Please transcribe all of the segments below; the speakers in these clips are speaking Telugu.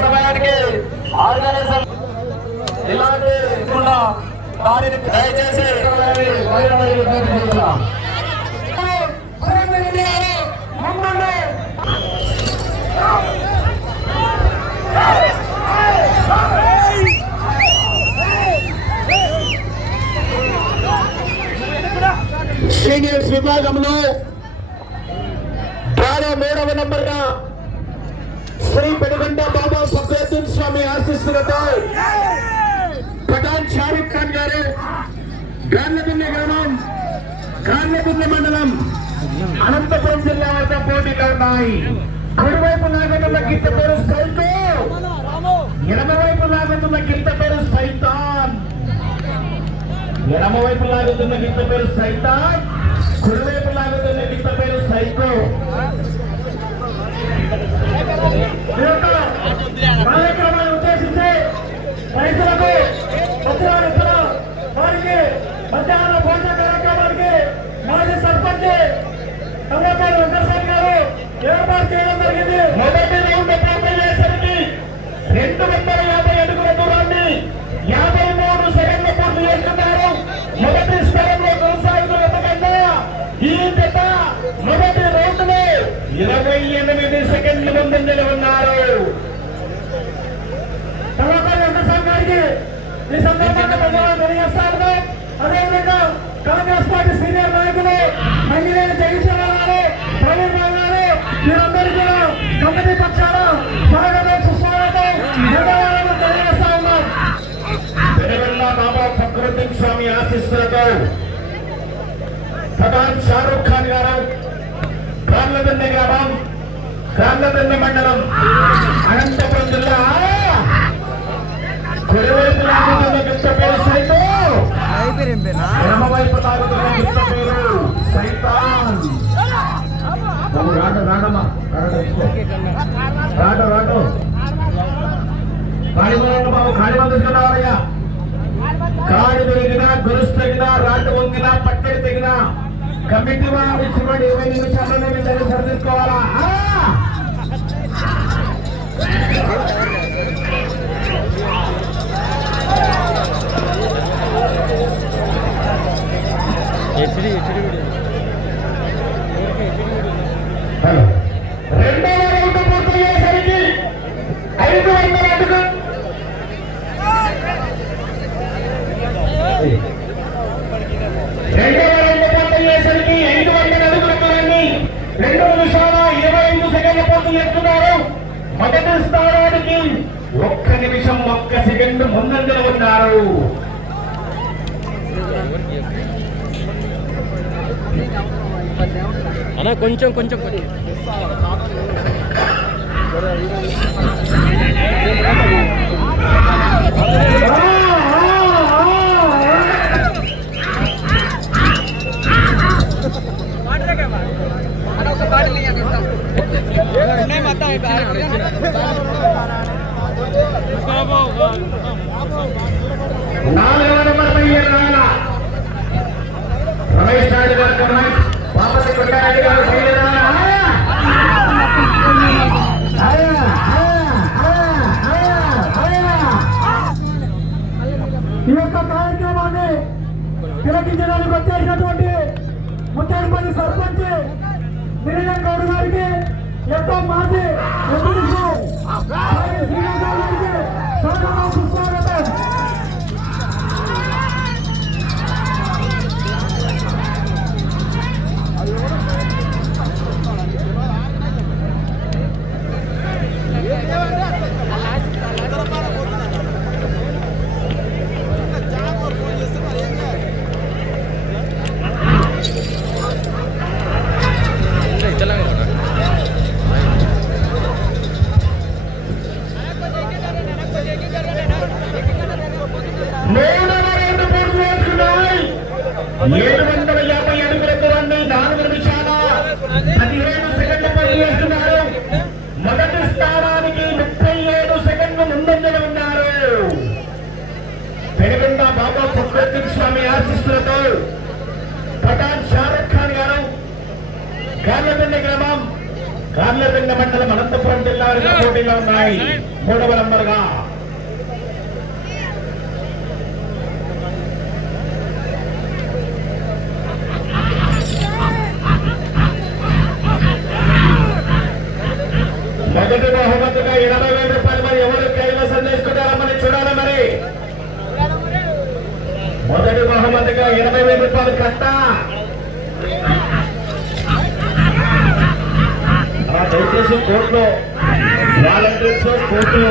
సమయానికి ఆర్గనైజర్ ఇలాంటి దానిని దయచేసి సీనియర్స్ విభాగంలో డ్రాలో మూడవ నంబర్గా శ్రీ పెనుగండ బాబా ఫక్రుద్దీన్ స్వామి ఆశీస్సులతో పఠాన్ షారూక్ ఖాన్ గారు గార్లదిన్నె గ్రామం గార్లదిన్నె మండలం అనంతపురం జిల్లా వద్ద పోటీలో ఉన్నాయి. కుడివైపు నాగతున్న గిత్త పేరు సైకో ఎడమవైపు లాగుతున్న గిత్త పేరు సైతాన్. ఎడమవైపు లాగుతున్న గిత్త పేరు సైతాన్. కుడివైపు లాగుతున్న గిత్త పేరు సైకో. ఈ యొక్క కార్యక్రమాన్ని ఉద్దేశించి రైతులకు ఇక్కడ వారికి మధ్యాహ్న భోజన కార్యక్రమానికి మాజీ సర్పంచ్ కమలాపల్లి వెంకటస్వామి గారు ఏర్పాటు చేయడం జరిగింది మొదటి రౌండ్ పూర్తి చేసరికి రెండు వందల యాభై అడుగుల దూరాన్ని యాభై మూడు సెకండ్లు పూర్తి చేసుకున్నారు మొదటి స్థలంలో కొనసాగుతున్న ఎంతకన్నా ఈ జత మొదటి రౌండ్లో ఇరవై ఎనిమిది సెకండ్ల ముందంజలో ఉన్నారు కమలాపల్లి వెంకటస్వామి గారికి ఈ సందర్భంగా తెలియజేస్తాను అదేవిధంగా కాంగ్రెస్ పార్టీ సీనియర్ నాయకులు మంగినేని జగదీశ్వరరావు గారు ప్రవీణ్ బాబు గారు వీరందరూ కూడా కమిటీ పక్షాన స్వాగతం సుస్వాగతం ధన్యవాదాలు తెలియజేస్తా ఉన్నాం. పెరుగల్ల బాబా ఫక్రుద్దీన్ స్వామి ఆశీస్సులతో పఠాన్ షారూక్ ఖాన్ గారు కాళ్ళదన్నె గ్రామం కాళ్ళదన్నె మండలం అనంతపురం జిల్లా. రాట రాటమ్మా ఖాళీ బాబు ఖాళీ మంది కాడి తిరిగినా గొలుసు తగినా రాటు వంగినా పట్టడి తెగినా కమిటీ వారు ఇచ్చినటువంటి ఇరవై నిమిషాల్లోనే మీరు సరిదిద్దుకోవాలా అన్న కొంచెం కొంచెం. కొంచెం నాలుగవ నెంబర్ పదిహేను రమేష్ నాయుడు గారు ఈ యొక్క కార్యక్రమాన్ని తిలకించడానికి వచ్చేసినటువంటి ముత్తాడిపల్లి సర్పంచ్ నిరంజన్ గౌడ్ గారికి ఎంతో మాజీ ఎంపీటీసీ సాయి గారికి బహుమతిగా ఇరవై వేల రూపాయలు కట్ట. దయచేసి కోర్టులో వాలంటీర్స్ కోర్టులో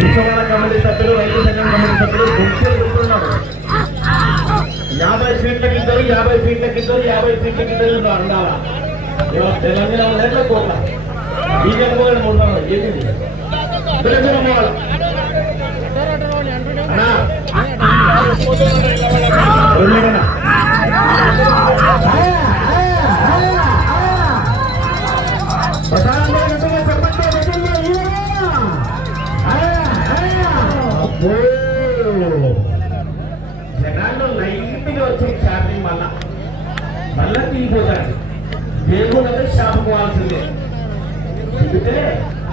ఉత్సవాల కమిటీ సభ్యులు రైతు సంఘం కమిటీ సభ్యులు గుర్తులు గుర్తున్నారు యాభై ఫీట్లకి ఇద్దరు యాభై ఫీట్లకి ఇద్దరు యాభై ఫీట్లకి ఇద్దరు ఉన్నారు తెలంగాణ లేట్ల కోట్ల బీజేపీ కూడా మూడు ఏది? తెలంగాణ మళ్ళా తీగిపోతాడు దేవుడు అంటే షాప్ పోవాల్సిందే దిగితే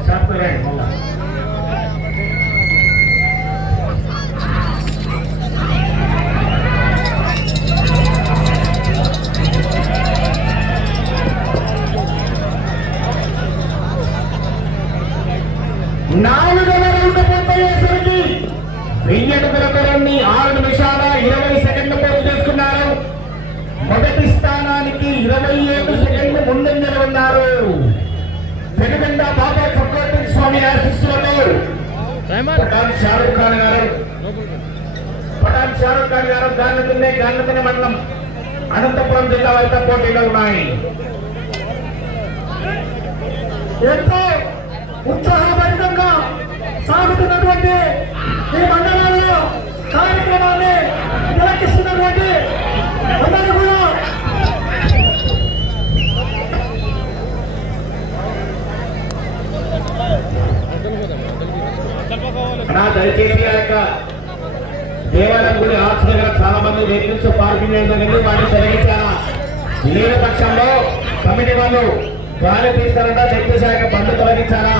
షాప్ రండి మళ్ళా వందల రౌండ్ వేసరికి వెయ్యి అడుగుల ఆరు నిమిషాలు రెహమాన్ పఠాన్ షారూక్ ఖాన్ గారు. పఠాన్ షారూక్ ఖాన్ గారు గాంధీ గాంధీ మండలం అనంతపురం జిల్లా వద్ద పోటీలో ఉన్నాయి. ఎంతో ఉత్సాహభరితంగా సాగుతున్నటువంటి ఈ మండలంలో కార్యక్రమాన్ని తిలకిస్తున్నటువంటి అందరూ కూడా నా దయచేసి ఆ యొక్క దేవాలయం గుడి ఆర్ట్స్ దగ్గర చాలా మంది వెహికల్స్ పార్కింగ్ జరిగింది వాటిని తొలగించారా లేని పక్షంలో కమిటీ వాళ్ళు గాలి తీస్తారంట దయచేసి ఆ యొక్క బండ్లు తొలగించారా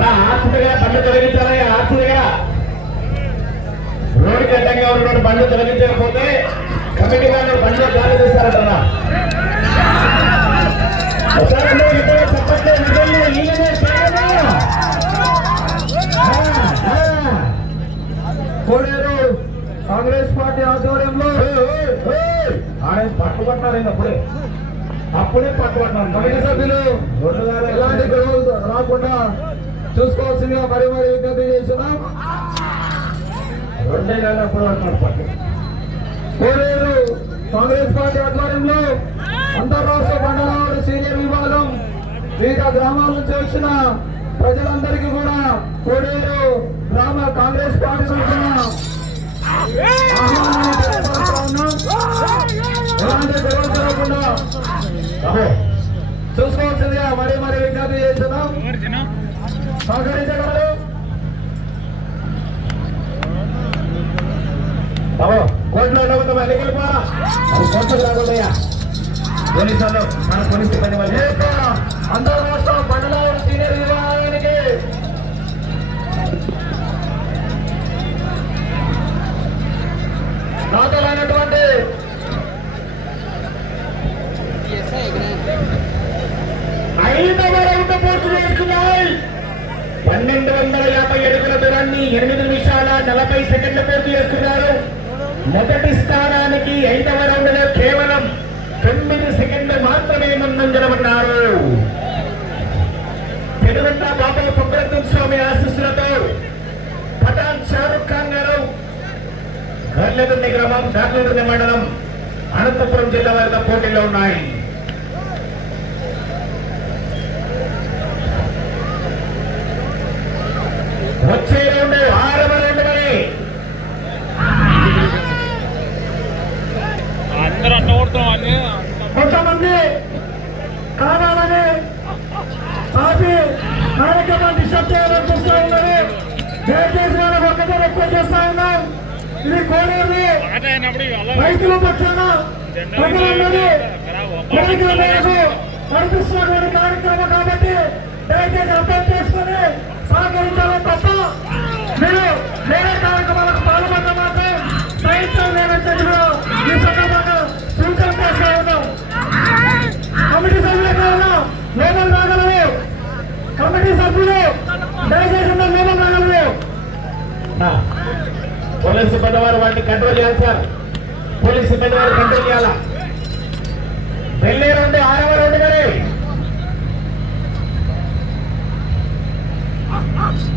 నా ఆర్ట్స్ దగ్గర బండ్లు తొలగించారా ఈ ఆర్ట్స్ దగ్గర రోడ్డుకి అడ్డంగా ఉన్నటువంటి బండ్లు తొలగించకపోతే కమిటీ వాళ్ళు బండ్లు గాలి తీస్తారంటారా ఒకసారి ఆయన పట్టుబట్టారు అప్పుడే అప్పుడే పట్టుబట్టారు. కమిటీ సభ్యులు ఎలాంటి గొడవలు రాకుండా చూసుకోవాల్సిందిగా మరి మరి విజ్ఞప్తి చేస్తున్నాం. రెండే కాంగ్రెస్ పార్టీ ఆధ్వర్యంలో అంతర్రాష్ట్ర మండలాల సీనియర్ విభాగం వివిధ గ్రామాల నుంచి వచ్చిన ప్రజలందరికీ కూడా కోడేరు గ్రామ కాంగ్రెస్ పార్టీ తరఫున చూసుకోవాల్సిందిగా మరీ మరీ విజ్ఞప్తి చేస్తున్నాం. సహకరించగలరు. కోట్లో పోలీసులు మన పోలీసు పని వాళ్ళు. అంతర్రాష్ట్ర సీనియర్ విభాగానికి. ఐదవ రౌండ్ పూర్తి చేసుకున్నాయి. పన్నెండు వందల యాభై అడుగుల దూరాన్ని ఎనిమిది నిమిషాల నలభై సెకండ్లు పూర్తి చేస్తున్నారు మొదటి స్థానానికి ఐదవ రౌండ్లో కేవలం తొమ్మిది సెకండ్లు మాత్రమే ముందంజలమన్నారు పెనుగంట బాబా సుబ్రహ్మణ్య స్వామి ఆశీస్సులతో పఠాన్ షారుఖ్ ఖాన్ గారు గర్లెదుండి గ్రామం గర్లెదుండి మండలం అనంతపురం జిల్లా వారితో పోటీలో ఉన్నాయి. వచ్చే రౌండ్ ఆరవ రౌండ్ మరి. కొంతమంది కావాలని ఆపి కార్యక్రమం డిస్టర్బ్ చేయాలని చూస్తూ ఉన్నారు. దయచేసి వాళ్ళకి ఒక్కసారి ఎక్కువ చేస్తా ఉన్నాం. ఇది అలా రైతుల పక్షాన ప్రజలందరూ కోరికల మేరకు నడిపిస్తున్నటువంటి కార్యక్రమం కాబట్టి దయచేసి అర్థం చేసుకుని తప్ప. మీరు వేరే కార్యక్రమాలకు పాల్గొన్న మాత్రం సహించాలి లేదని చెప్పి ఈ సందర్భంగా సూచన చేస్తా ఉన్నాం. కమిటీ సభ్యులకు ఎవరైనా లోపల రాగలరు. కమిటీ సభ్యులు దయచేసి ఉన్న లోపల రాగలరు. పోలీస్ సిబ్బంది వారు వాటిని కంట్రోల్ చేయాలి సార్. పోలీస్ సిబ్బంది వారు కంట్రోల్ చేయాలా? వెళ్ళే రెండు ఆరవ రెండు గారి. Oh!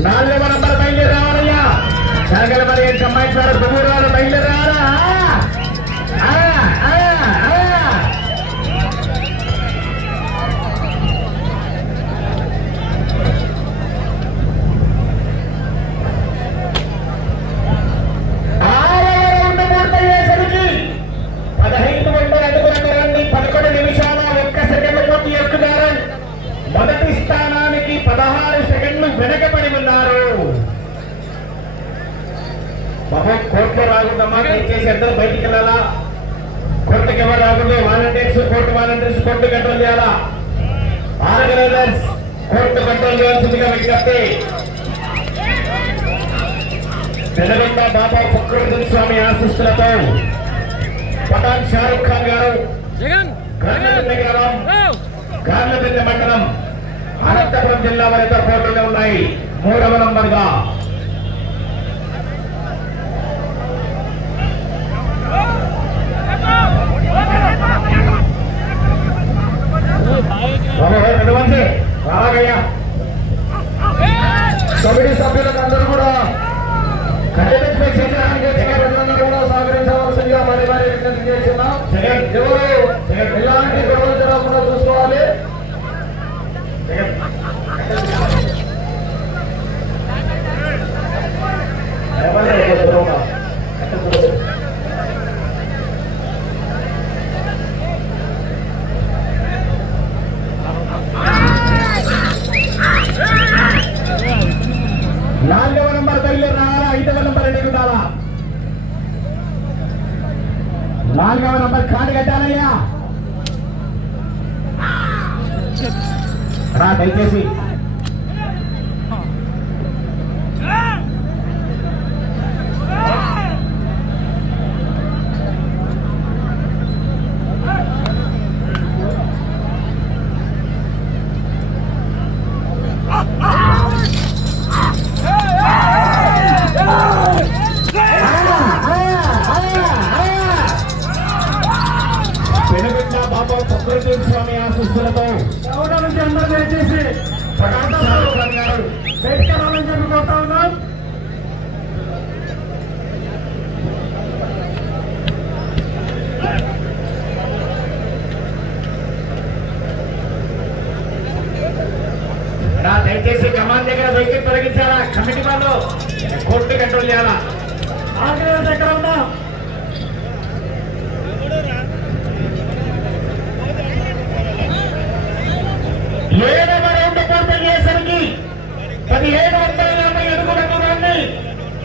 నాలుగవ నంబర్ బయలుదేరి సరగల జరగల మరి ఏం సార్ కోర్టులో రాకూడదమ్మా దయచేసి అందరూ బయటికి వెళ్ళాలా? కోర్టుకి ఎవరు రాకూడదు volunteers crowd volunteers crowd control చేయాలా? ఆర్గనైజర్స్ కోర్టు కంట్రోల్ చేయాల్సిందిగా విజ్ఞప్తి. తెలంగాణ బాబా ఫక్రుద్దీన్ స్వామి ఆశిస్తులతో పఠాన్ షారుఖ్ ఖాన్ గారు గార్లబింద గ్రామం. గార్లబింద మండలం అనంతపురం జిల్లా వారితో పోటీలో ఉన్నాయి. మూడవ నంబర్గా బాబు, రెండు మంది రావాలయ్యా కమిటీ సభ్యులకు అందరూ కూడా సహకరించవలసిందిగా మరి మరి విజ్ఞప్తి చేస్తున్నాం. జగన్. దయచేసి కమాండ్ దగ్గర వెహికల్ తొలగించాలా? కమిటీ వాళ్ళు కోర్టు కంట్రోల్ చేయాలా? ఆగ్రహం ఎక్కడ ఉన్నా ఏడవ రౌండ్ పూర్తయ్యేసరికి పదిహేడు వందల యాభై అడుగుల దూరాన్ని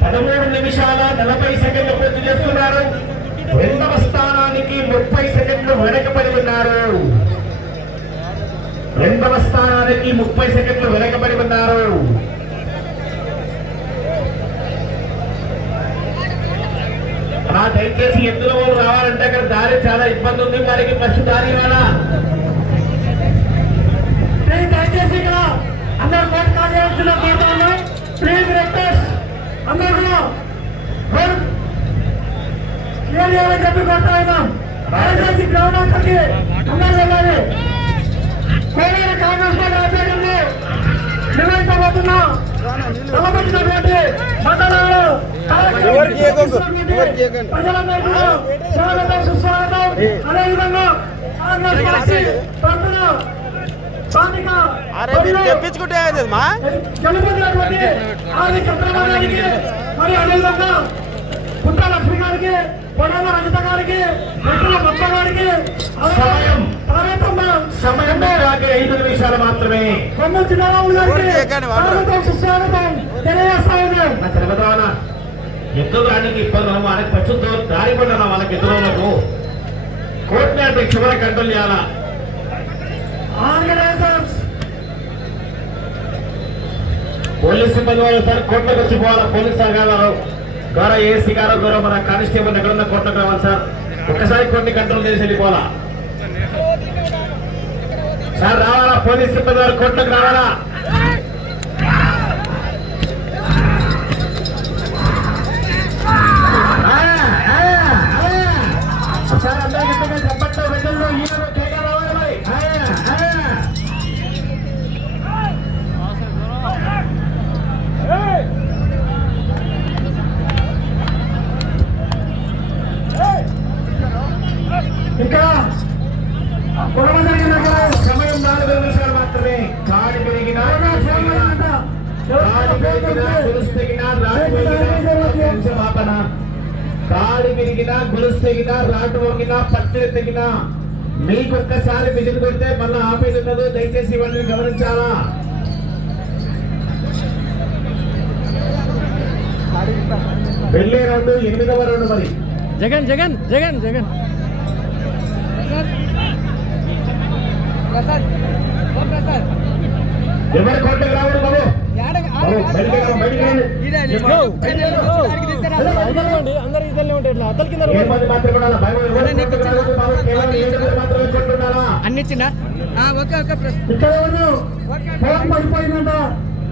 పదమూడు నిమిషాల నలభై సెకండ్లు పూర్తి చేస్తున్నారు. రెండవ స్థానానికి ముప్పై సెకండ్లు వెనకబడి ఉన్నారు. రెండవ స్థానానికి ముప్పై సెకండ్లు వెనకబడి ఉన్నారు. ఆ దయచేసి ఎందులో వాళ్ళు రావాలంటే అక్కడ దారి చాలా ఇబ్బంది ఉంది. వారికి ఫస్ట్ దారి ఇవ్వాలా? దయచేసి ఇక్కడ అందరూ కోర్టు కార్యాలయంలో కోరుతా ఉన్నాం ప్లీజ్ రిక్వెస్ట్ అందరూ కూడా రోడ్ క్లియర్ చేయాలని చెప్పి కోరుతా ఉన్నాం. దయచేసి గ్రౌండ్ అంతకి అందరూ వెళ్ళాలి. కోరేరు ఆధ్వర్యంలో నిర్వహించబోతున్న ప్రజలందరూ సుస్వాగతం అదేవిధంగా తరఫున తెప్పించుకుంటే మా గెలుపొందినటువంటి ఆది మరి అదేవిధంగా గారికి రజిత గారికి గారికి సమయం. సమయం రాత్రి ఐదు నిమిషాలు మాత్రమే. కొమ్మ చిన్నారావు గారికి ఊరికి ఎక్కండి, వాడు. స్వాగతం సుస్వాగతం. తెలియజేస్తా ఉన్నాం నా తిరుపతివాన ఎద్దు దానికి ఇబ్బంది వాళ్ళకి పచ్చుతో దారి పడిన వాళ్ళకి ఎదురులకు కోర్టు చివరి కంట్రోల్ చేయాలా ఆర్గనైజర్స్. పోలీస్ సిబ్బంది వాళ్ళు సార్ కోర్టులోకి వచ్చి పోవాలా? పోలీస్ సంఘాలు ద్వారా ఏసీ గారు ద్వారా మన కానిస్టేబుల్ ఎక్కడున్న కోర్టులోకి రావాలి సార్. ఒక్కసారి కొన్ని కంట్రోల్ చేసి వెళ్ళిపోవాలా సార్ రావాలా? పోలీస్ సిబ్బంది వారు కోట్లకు రావాలా? ఆ, ఆ, ఆ. సార్ అందరికీ గట్టిగా ఇంకా గొడవ జరిగిన దగ్గర సమయం నాలుగు నిమిషాలు మాత్రమే. కాడి పెరిగిన కాడి పెరిగిన గొలుసు తెగిన రాటు వంగిన క్షమాపణ కాడి పెరిగిన గొలుసు తెగిన రాటు వంగిన పట్టెలు తెగిన. మీకు ఒక్కసారి విజిల్ కొడితే మళ్ళీ ఆపేది ఉండదు. దయచేసి ఇవన్నీ గమనించాలా? వెళ్ళే రౌండ్ ఎనిమిదవ రౌండ్ మరి. జగన్ జగన్ జగన్ జగన్. కేవలం ఏడుగురు మాత్రమే కొట్టుండాలా? అన్నిచ్చిందా ఓకే ఓకే ఎవరు? పడిపోయిందంట.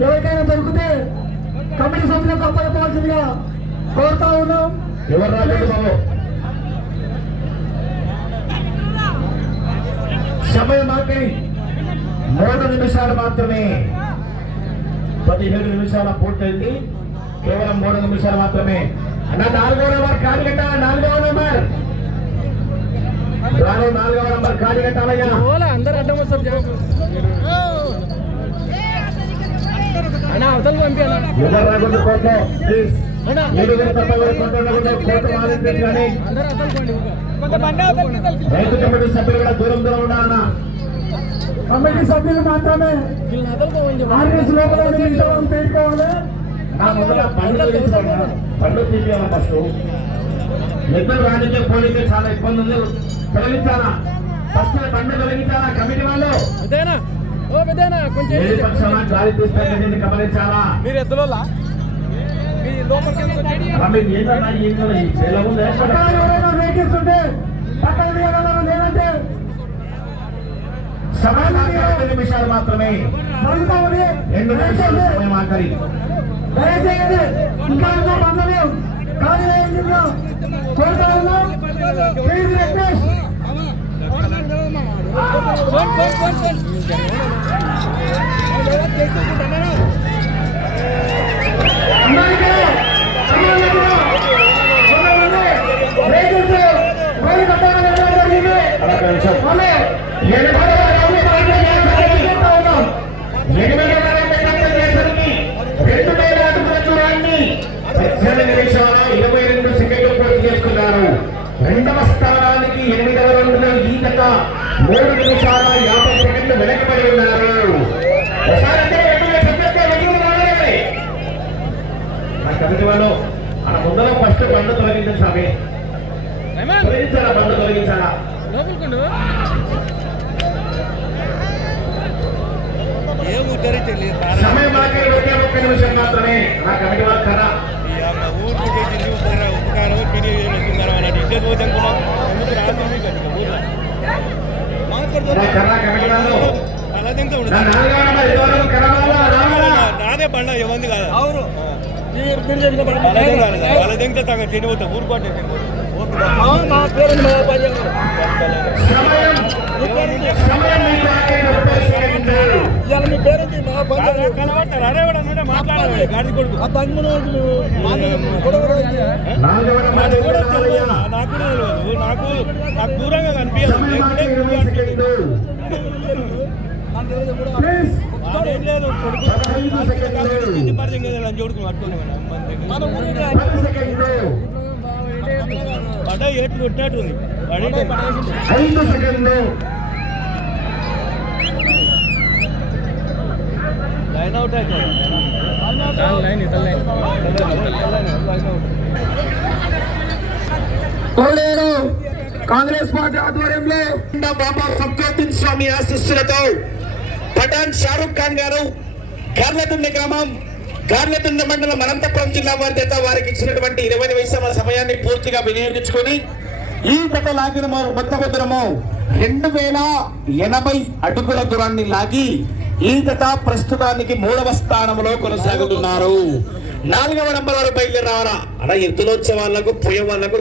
ఎవరికైనా దొరికితే కమిటీ సభ్యులకు అప్పచెప్పవలసిందిగా కోరుతా ఉన్నాం. ఎవరు రాలేదు బాబు? సమయం ఆపి మూడు నిమిషాలు మాత్రమే. పదిహేడు నిమిషాల పూర్తయింది. కేవలం మూడు నిమిషాలు మాత్రమే. అన్న నాలుగో నెంబర్ కట్టాలి నాలుగో నెంబర్. రాను నాలుగవ నెంబర్ ఓలా అందరు అడ్డం వస్తారు అన్నా అవతల పంపి అన్న ఎవరు రాకుండా కోర్టు ప్లీజ్ రైతు కమిటీ సభ్యులు కూడా దూరం దూరం ఉండాలన్నా కమిటీ సభ్యులు మాత్రమే ఆర్ఎస్ లోపల నా ముందర పండ్లు తీపియాలి ఫస్ట్ ఇద్దరు రాజకీయ పోలీసు చాలా ఇబ్బంది ఉంది తొలగించాలా ఫస్ట్ పండ్లు తొలగించాలా కమిటీ వాళ్ళు పెద్దనా ఓ పెద్దనా కొంచెం గాలి తీసుకెళ్ళి గమనించాలా? మీరు ఎద్దులోలా సమయం నిమిషాలు మాత్రమే రెండు నిమిషాలు సమయం ఆఖరి దయచేయండి ఇంకా ఇంకా బంధువులు ఖాళీ అయ్యిందిగా కోరుతా ఉన్నాం ప్లీజ్ రిక్వెస్ట్ ఫోన్ రెండు వేల ఇరవై రెండు చేసుకున్నారు రెండవ స్థానానికి ఎనిమిదవ రౌండ్లో ఈ జత మూడు నిమిషాల యాభై సెకండ్లు వెనకబడి ఉన్నారు. వాళ్ళు మన ముందర ఫస్ట్ బండ్లు తొలగించండి స్వామి. రైమాన్ తొలగించాలా? బండ్లు తొలగించాలా? సమయం నిమిషం మాత్రమే. నా కమిటీ నాదే బండ ఇవ్వండి కదా. అవును. మీరు తగ్గ పేరు కొడుకు నాకు నాకు నాకు దూరంగా కనిపించదు పడ కొట్టినట్టు ఐదు సెకండ్లు line out line line line out Congress party ఆధ్వర్యంలో బాబా ఫక్రుద్దీన్ స్వామి ఆశిస్సులతో పఠాన్ షారుఖ్ ఖాన్ గారు గార్లతుండ గ్రామం గార్లతుండ మండలం అనంతపురం జిల్లా వారి చేత వారికి ఇచ్చినటువంటి ఇరవై నిమిషాల సమయాన్ని పూర్తిగా వినియోగించుకొని ఈ గత లాగిన మొ- మొత్తం దూరము రెండు వేల ఎనభై అడుగుల దూరాన్ని లాగి ఈ గత ప్రస్తుతానికి మూడవ స్థానంలో కొనసాగుతున్నారు. నాలుగవ నంబర్ వారు బయలుదేరి రావాలా అలా ఎద్దులోచ్చే వాళ్ళకు పోయే వాళ్ళకు